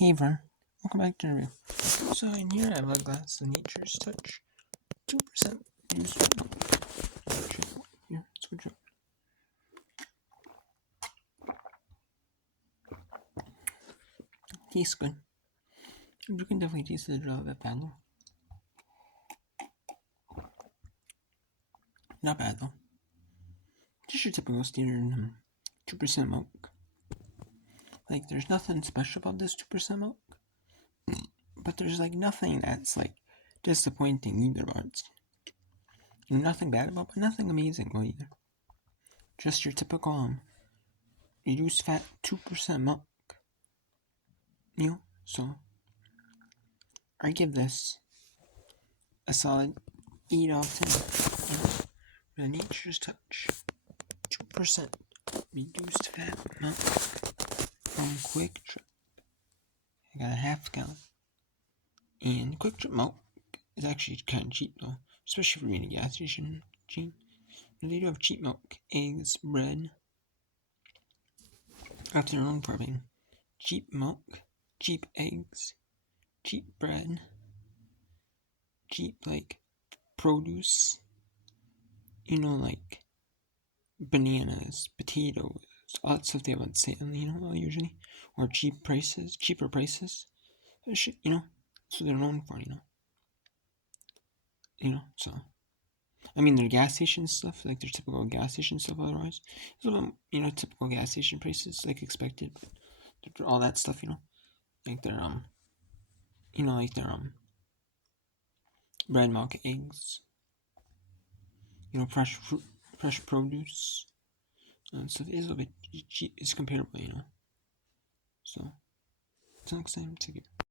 Hey everyone, welcome back to the review. So in here I have a glass of Nature's Touch 2% reduced milk. Here, switch it. Tastes good. You can definitely taste the bit bad though. Not bad though. Just your typical standard 2% milk. Like there's nothing special about this 2% milk. But there's like nothing that's like disappointing either about it. Nothing bad about it, but nothing amazing either. Just your typical reduced fat 2% milk. So I give this a solid 8 out of 10. The Nature's Touch 2% reduced fat milk from Quick Trip. I got a half gallon. And Quick Trip milk is actually kind of cheap though, especially for being a gas station chain. They do have cheap milk, eggs, bread. After their own prepping, cheap milk, cheap eggs, cheap bread, cheap like produce. Like bananas, potatoes, all that stuff they have on sale, usually, or cheaper prices, so they're known for, so, I mean, their gas station stuff, like their typical gas station stuff otherwise, typical gas station prices, like expected, all that stuff, like their, bread, milk, eggs, fresh fruit, fresh produce, and stuff is a bit cheap, it's comparable, so, it's an exciting to get.